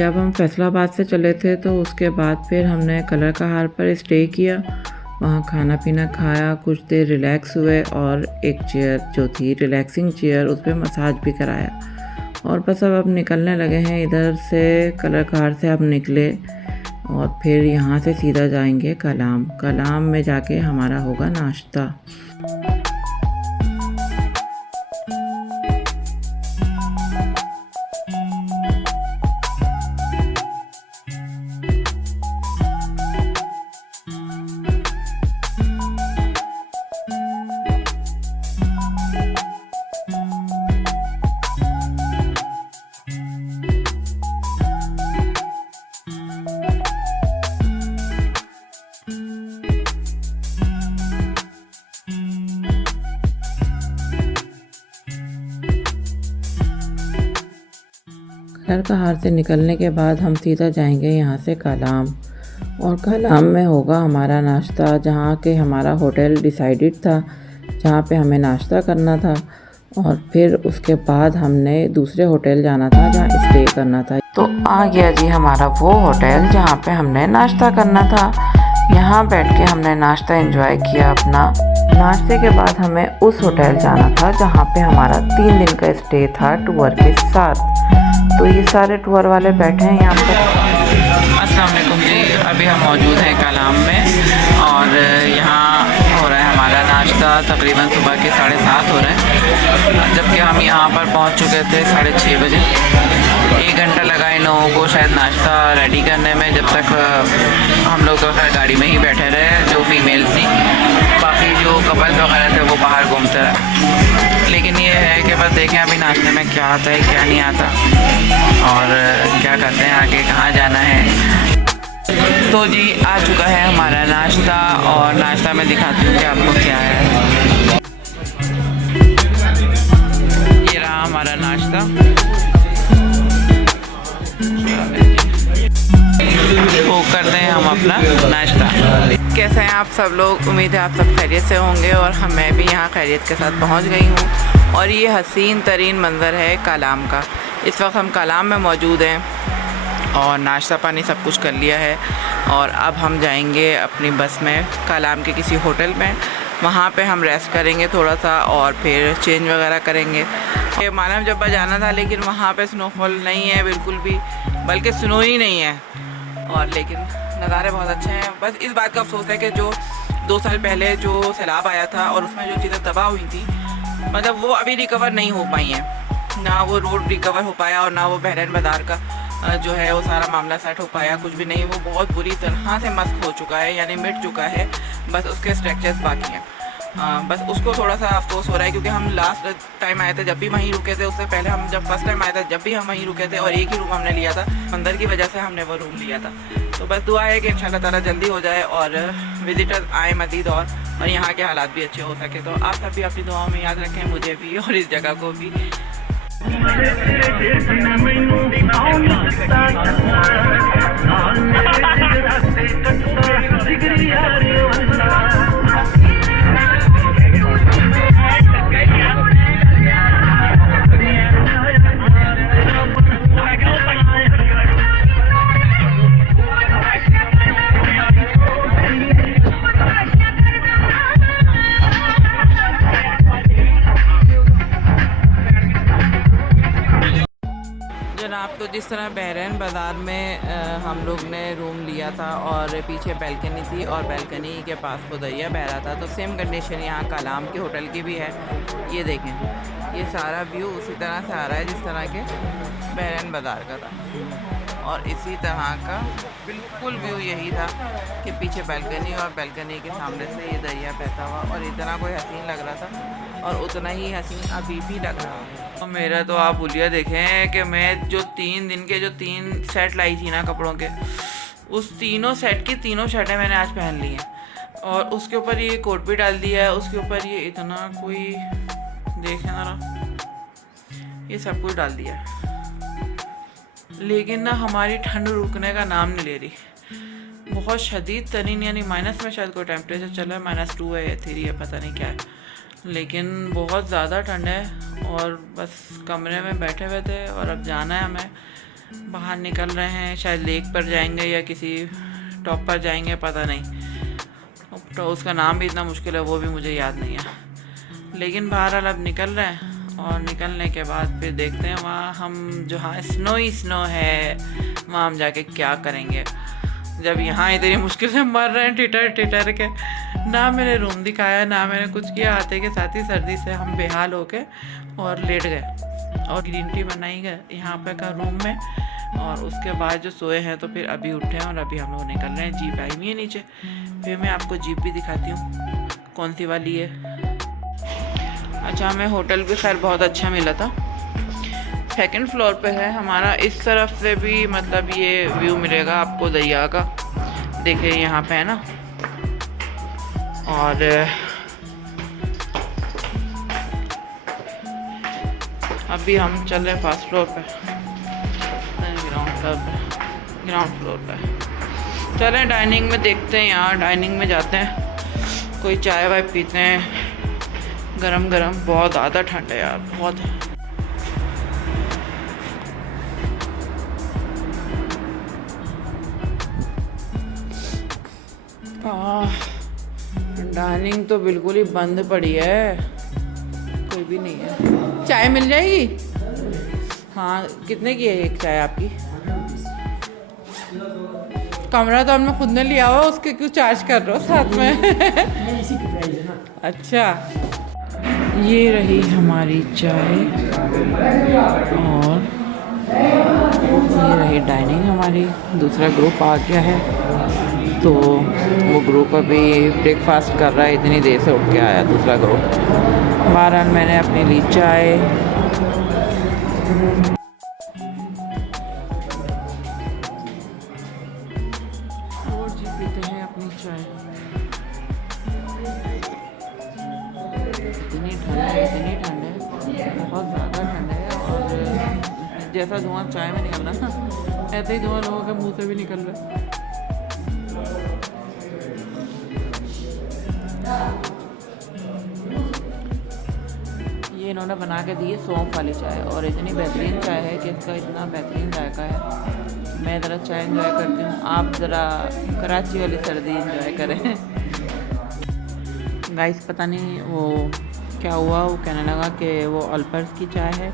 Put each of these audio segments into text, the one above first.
जब हम फैसलाबाद से चले थे तो उसके बाद फिर हमने कलर कहार पर स्टे किया, वहाँ खाना पीना खाया, कुछ देर रिलैक्स हुए और एक चेयर जो थी रिलैक्सिंग चेयर उस पर मसाज भी कराया। और बस अब निकलने लगे हैं इधर से, कलर कहार से अब निकले और फिर यहाँ से सीधा जाएंगे कलाम में जाके हमारा होगा नाश्ता। कलर कहार से निकलने के बाद हम सीधा जाएंगे यहाँ से कलाम, और कलाम में होगा हमारा नाश्ता, जहाँ के हमारा होटल डिसाइडेड था जहाँ पे हमें नाश्ता करना था। और फिर उसके बाद हमने दूसरे होटल जाना था जहाँ स्टे करना था। तो आ गया जी हमारा वो होटल जहाँ पे हमने नाश्ता करना था। यहाँ बैठ के हमने नाश्ता एंजॉय किया अपना। नाश्ते के बाद हमें उस होटल जाना था जहाँ पे हमारा 3 दिन का स्टे था टूर के साथ। तो ये सारे टूर वाले बैठे हैं यहाँ पर। अस्सलाम वालेकुम जी, अभी हम मौजूद हैं कलाम में और यहाँ हो रहा है हमारा नाश्ता। तकरीबन सुबह के 7:30 हो रहे हैं, जबकि हम यहाँ पर पहुँच चुके थे 6:30 बजे। 1 घंटा लगा इन लोगों को शायद नाश्ता रेडी करने में, जब तक हम लोग तो खैर गाड़ी में ही बैठे रहे, जो फीमेल थी। बाकी जो कपल वगैरह थे वो बाहर घूमते रहे। लेकिन ये है कि बस देखें अभी नाश्ते में क्या आता है क्या नहीं आता और क्या करते हैं, आगे कहाँ जाना है। तो जी आ चुका है हमारा नाश्ता, और नाश्ता में दिखाती हूँ कि आपको क्या है। ये रहा हमारा नाश्ता। तो करते हैं हम अपना नाश्ता। कैसे हैं आप सब लोग? उम्मीद है आप सब खैरियत से होंगे, और मैं भी यहाँ खैरियत के साथ पहुँच गई हूँ। और ये हसीन तरीन मंज़र है कलाम का। इस वक्त हम कलाम में मौजूद हैं और नाश्ता पानी सब कुछ कर लिया है, और अब हम जाएंगे अपनी बस में कलाम के किसी होटल में। वहाँ पे हम रेस्ट करेंगे थोड़ा सा और फिर चेंज वगैरह करेंगे। ये मालम जब्बा जाना था, लेकिन वहाँ पे स्नोफॉल नहीं है बिल्कुल भी, बल्कि स्नो ही नहीं है। और लेकिन नज़ारे बहुत अच्छे हैं। बस इस बात का अफसोस है कि जो 2 साल पहले जो सैलाब आया था और उसमें जो चीज़ें तबाह हुई थी, मतलब वो अभी रिकवर नहीं हो पाई हैं। ना वो रोड रिकवर हो पाया और ना वो बहरैन बाज़ार का जो है वो सारा मामला सेट हो पाया, कुछ भी नहीं। वो बहुत बुरी तरह से मस्क हो चुका है, यानी मिट चुका है, बस उसके स्ट्रक्चर्स बाकी हैं। बस उसको थोड़ा सा अफसोस हो रहा है, क्योंकि हम लास्ट टाइम आए थे जब भी वहीं रुके थे, उससे पहले हम जब फर्स्ट टाइम आए थे जब भी हम वहीं रुके थे, और एक ही रूम हमने लिया था, अंदर की वजह से हमने वो रूम लिया था। तो बस दुआ है कि इंशाल्लाह ताला जल्दी हो जाए और विजिटर आए मज़ीद, और यहाँ के हालात भी अच्छे हो सके। तो आप सब भी अपनी दुआओं में याद रखें, मुझे भी और इस जगह को भी। तो जिस तरह बहरैन बाज़ार में हम लोग ने रूम लिया था और पीछे बैल्कनी थी और बैल्कनी के पास वो दरिया बह रहा था, तो सेम कंडीशन यहाँ कलाम के होटल की भी है। ये देखें, ये सारा व्यू उसी तरह से आ रहा है जिस तरह के बहरैन बाज़ार का था, और इसी तरह का बिल्कुल व्यू यही था कि पीछे बैल्कनी और बैल्कनी के सामने से ये दरिया बहता हुआ, और इतना कोई हसीन लग रहा था और उतना ही हसीन अभी भी लग रहा है। तो मेरा तो आप भूलिए देखें कि मैं जो 3 दिन के जो 3 सेट लाई थी ना कपड़ों के, उस तीनों सेट की तीनों शर्टें मैंने आज पहन ली हैं, और उसके ऊपर ये कोट भी डाल दिया है, उसके ऊपर ये इतना कोई देखें ना, ये सब कुछ डाल दिया है। लेकिन ना हमारी ठंड रुकने का नाम नहीं ले रही। बहुत शदीद तरीन, यानी माइनस में शायद कोई टेम्परेचर चल रहा है, -2 है या 3 है, पता नहीं क्या है, लेकिन बहुत ज़्यादा ठंड है। और बस कमरे में बैठे हुए थे, और अब जाना है हमें बाहर निकल रहे हैं, शायद लेक पर जाएंगे या किसी टॉप पर जाएंगे, पता नहीं। तो उसका नाम भी इतना मुश्किल है, वो भी मुझे याद नहीं है। लेकिन बहरहाल अब निकल रहे हैं और निकलने के बाद फिर देखते हैं वहाँ हम जहाँ स्नो है वहाँ हम जाके क्या करेंगे। जब यहाँ इतनी मुश्किल से मर रहे हैं टिटर के, ना मैंने रूम दिखाया ना मैंने कुछ किया, आते के साथ ही सर्दी से हम बेहाल होके और लेट गए और ग्रीन टी बनाई गए यहाँ पे का रूम में। और उसके बाद जो सोए हैं तो फिर अभी उठे हैं और अभी हम लोग निकल रहे हैं। जीप आई हुई है नीचे, फिर मैं आपको जीप भी दिखाती हूँ कौन सी वाली है। अच्छा, हमें होटल भी खैर बहुत अच्छा मिला था, 2nd फ्लोर पे है हमारा। इस तरफ से भी मतलब ये व्यू मिलेगा आपको दरिया का, देखिए यहाँ पे है ना। और अभी हम चल रहे हैं 1st फ्लोर पे, ग्राउंड फ्लोर पे चलें। डाइनिंग में देखते हैं, यहाँ डाइनिंग में जाते हैं, कोई चाय वाय पीते हैं गरम गरम। बहुत ज़्यादा ठंड है यार, बहुत है। डाइनिंग तो बिल्कुल ही बंद पड़ी है, कोई भी नहीं है। चाय मिल जाएगी? हाँ, कितने की है एक चाय आपकी? कमरा तो हमने खुद ने लिया हुआ, उसके क्यों चार्ज कर रहे हो साथ में? अच्छा, ये रही हमारी चाय और ये रही डाइनिंग हमारी। दूसरा ग्रुप आ गया है तो वो ग्रुप अभी ब्रेकफास्ट कर रहा है, इतनी देर से उठ के आया दूसरा ग्रुप। बहरहाल मैंने अपनी ली चाय। और जी पीते हैं अपनी चाय। इतनी ठंड है, बहुत ज़्यादा ठंड है। और जैसा धुआं चाय में निकल रहा है ऐसे ही धुआं लोगों के मुंह से भी निकल रहा है। ये इन्होंने बना के दी है सौंफ वाली चाय, और इतनी बेहतरीन चाय है कि इसका इतना बेहतरीन जायका है। मैं ज़रा चाय एंजॉय करती हूँ, आप ज़रा कराची वाली सर्दी एंजॉय करें। गाइस पता नहीं वो क्या हुआ, वो कहने लगा कि वो अल्पर्स की चाय है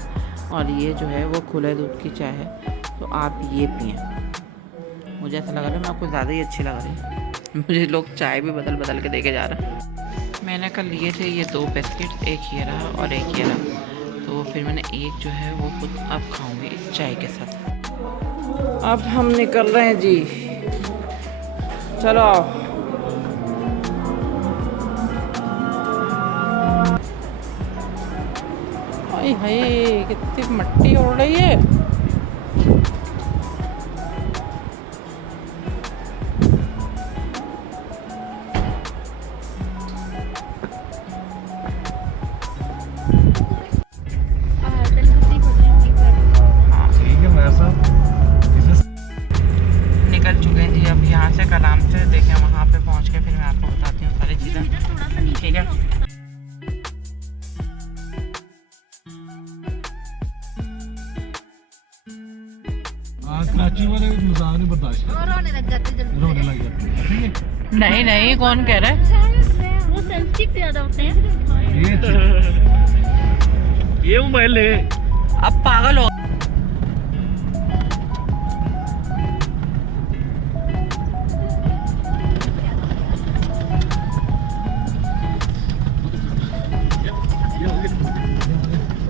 और ये जो है वो खुले दूध की चाय है, तो आप ये पिएं। मुझे ऐसा लग रहा है मैं आपको ज़्यादा ही अच्छी लग रही है। मुझे लोग चाय भी बदल बदल के देके जा रहे हैं। मैंने कल लिए थे ये 2 बिस्किट, एक ये रहा और एक ये रहा, तो फिर मैंने एक जो है वो खुद अब खाऊंगी इस चाय के साथ। अब हम निकल रहे हैं जी, चलो आओ। हाय हाय कितनी मट्टी उड़ रही है। निकल चुके हैं जी अब यहाँ से कलाम से। देखें वहाँ पे पहुँच के फिर मैं आपको बताती हूँ सारी चीज़ें, ठीक है। कराची वाले मजाक नहीं बर्दाश्त रोने लग जाते ठीक है। नहीं कौन कह रहा है? वो सेंसिटिव ज्यादा होते हैं। ये मोबाइल है, अब पागल हो।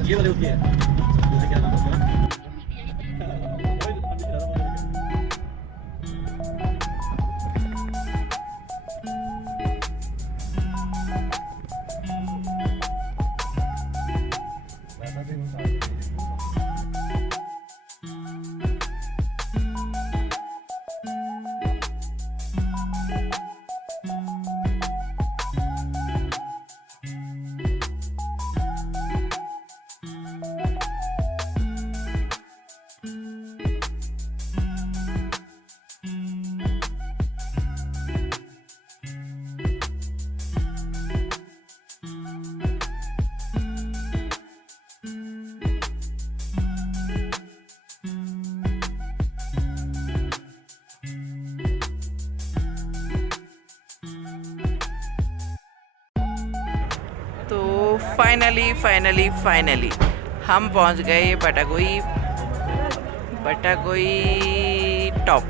ये वाले होती है, क्या नाम है? फाइनली हम पहुंच गए बटागोई टॉप।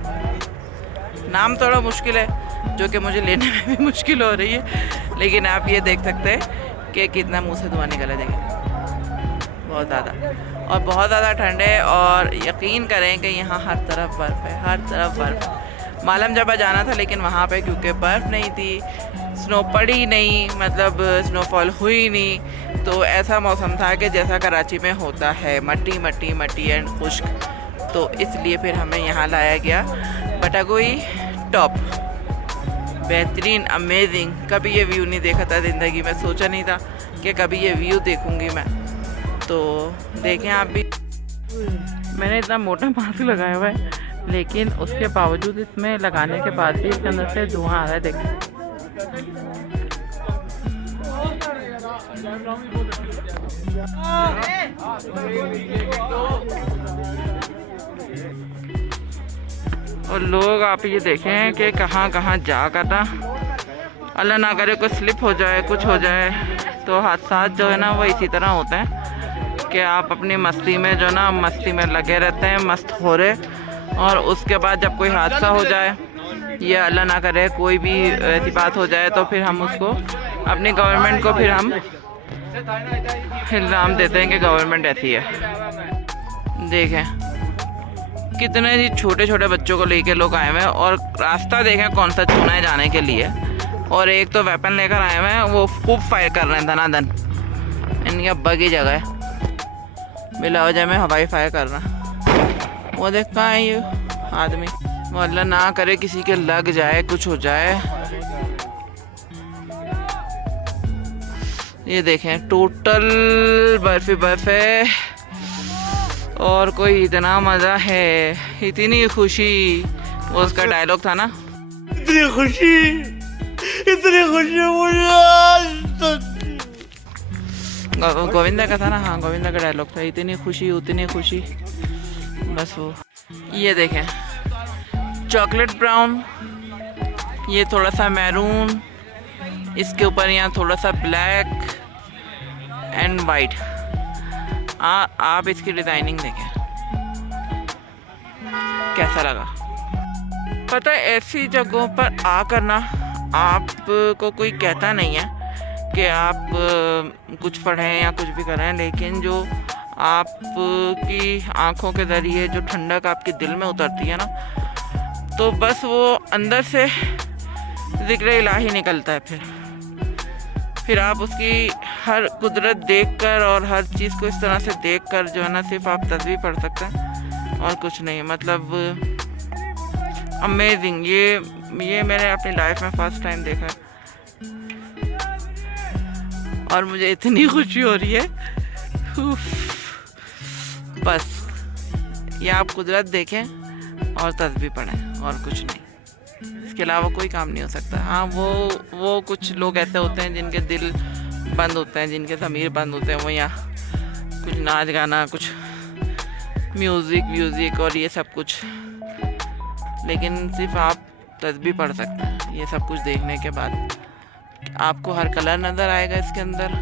नाम थोड़ा मुश्किल है, जो कि मुझे लेने में भी मुश्किल हो रही है, लेकिन आप ये देख सकते हैं कि कितना मुंह से धुआं निकला। देखें, बहुत ज़्यादा ठंड है और यकीन करें कि यहाँ हर तरफ बर्फ़ है, हर तरफ बर्फ़। मालम जबा जाना था, लेकिन वहाँ पे क्योंकि बर्फ़ नहीं थी, स्नो पड़ी नहीं, मतलब स्नोफॉल हुई नहीं, तो ऐसा मौसम था कि जैसा कराची में होता है, मट्टी एंड खुश्क। तो इसलिए फिर हमें यहाँ लाया गया बटागोई टॉप। बेहतरीन, अमेजिंग। कभी ये व्यू नहीं देखा था ज़िंदगी में, सोचा नहीं था कि कभी ये व्यू देखूँगी मैं। तो देखें आप भी। मैंने इतना मोटा मास्क लगाया हुआ है, लेकिन उसके बावजूद इसमें लगाने के बाद भी इसके अंदर से धुआं आ रहा है। देखें, और लोग आप ये देखें कि कहाँ कहाँ जा कर ना, अल्लाह ना करे कुछ स्लिप हो जाए, कुछ हो जाए, तो हादसा जो है ना वो इसी तरह होते हैं कि आप अपनी मस्ती में जो ना मस्ती में लगे रहते हैं, मस्त हो रहे, और उसके बाद जब कोई हादसा हो जाए, ये अल्लाह ना करे कोई भी ऐसी बात हो जाए, तो फिर हम उसको अपनी गवर्नमेंट को फिर हम इल्ज़ाम देते हैं कि गवर्नमेंट ऐसी है। देखें कितने ही छोटे छोटे बच्चों को लेके लोग आए हुए हैं, और रास्ता देखें कौन सा चुना है जाने के लिए, और एक तो वेपन लेकर आए हुए हैं, वो खूब फायर कर रहे हैं धनाधन। इनकी बगी जगह है, बिला वजह में हवाई फायर कर रहा। वो देख कहाँ है ये आदमी, वो अल्लाह ना करे किसी के लग जाए, कुछ हो जाए। ये देखें टोटल बर्फ है, और कोई इतना मज़ा है, इतनी खुशी। वो उसका डायलॉग था ना, इतनी खुशी गोविंदा का था ना, हाँ गोविंदा का डायलॉग था, इतनी खुशी उतनी खुशी, बस वो। ये देखें चॉकलेट ब्राउन, ये थोड़ा सा मैरून, इसके ऊपर यहाँ थोड़ा सा ब्लैक एंड वाइट। आप इसकी डिज़ाइनिंग देखें कैसा लगा। पता है ऐसी जगहों पर आकर ना आपको कोई कहता नहीं है कि आप कुछ पढ़ें या कुछ भी करें, लेकिन जो आपकी आँखों के ज़रिए जो ठंडक आपके दिल में उतरती है ना, तो बस वो अंदर से ज़िक्र इलाही निकलता है। फिर आप उसकी हर कुदरत देखकर और हर चीज़ को इस तरह से देखकर जो है ना, सिर्फ आप तस्वीर पढ़ सकते हैं और कुछ नहीं। मतलब अमेजिंग। ये मैंने अपनी लाइफ में फर्स्ट टाइम देखा और मुझे इतनी खुशी हो रही है। बस ये आप कुदरत देखें और तस्वीर पढ़ें और कुछ नहीं, इसके अलावा कोई काम नहीं हो सकता। हाँ वो कुछ लोग ऐसे होते हैं जिनके दिल बंद होते हैं, जिनके ज़मीर बंद होते हैं, वो यहाँ कुछ नाच गाना, कुछ म्यूज़िक और ये सब कुछ, लेकिन सिर्फ आप तस्बीह पढ़ सकते हैं। ये सब कुछ देखने के बाद आपको हर कलर नज़र आएगा इसके अंदर,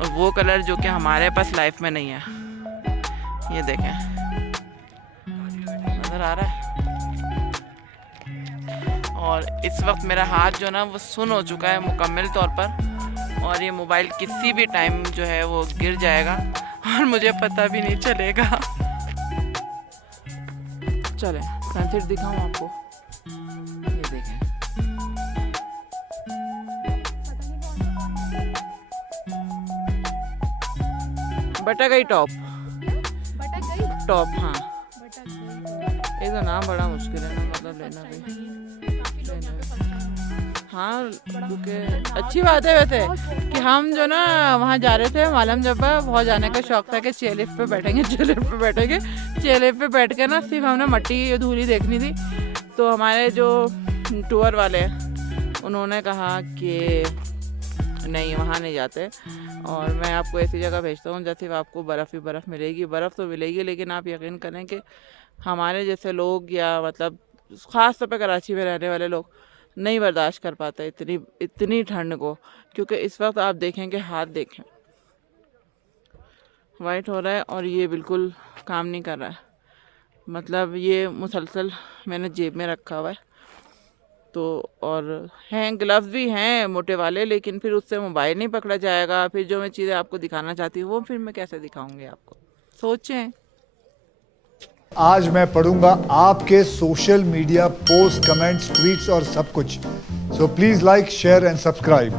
और वो कलर जो कि हमारे पास लाइफ में नहीं है। ये देखें, नज़र आ रहा है। और इस वक्त मेरा हाथ जो ना वो सुन हो चुका है मुकम्मल तौर पर, और ये मोबाइल किसी भी टाइम जो है वो गिर जाएगा और मुझे पता भी नहीं चलेगा। चलें सनसेट दिखाऊं आपको। ये देखें, बटागई टॉप। हाँ, एक तो नाम बड़ा मुश्किल है ना, मतलब लेना भी। हाँ, क्योंकि अच्छी बात है वैसे कि हम जो ना वहाँ जा रहे थे मालम जब्बा, बहुत जाने का शौक था कि चेयरलिफ्ट पे बैठेंगे। चेयरलिफ्ट पे बैठ के ना सिर्फ हमने मट्टी धूली देखनी थी। तो हमारे जो टूर वाले हैं उन्होंने कहा कि नहीं वहाँ नहीं जाते, और मैं आपको ऐसी जगह भेजता हूँ जहाँ सिर्फ आपको बर्फ़ ही बर्फ़ मिलेगी। बर्फ़ तो मिलेगी, लेकिन आप यकीन करें कि हमारे जैसे लोग या मतलब ख़ास तौर पर कराची में रहने वाले लोग नहीं बर्दाश्त कर पाता इतनी ठंड को, क्योंकि इस वक्त आप देखें कि हाथ देखें वाइट हो रहा है और ये बिल्कुल काम नहीं कर रहा है। मतलब ये मुसलसल मैंने जेब में रखा हुआ है तो, और हैं ग्लव्स भी हैं मोटे वाले, लेकिन फिर उससे मोबाइल नहीं पकड़ा जाएगा। फिर जो मैं चीज़ें आपको दिखाना चाहती हूँ वो फिर मैं कैसे दिखाऊंगी आपको, सोचें। आज मैं पढ़ूंगा आपके social media post, comments, tweets और सब कुछ। So please like, share and subscribe.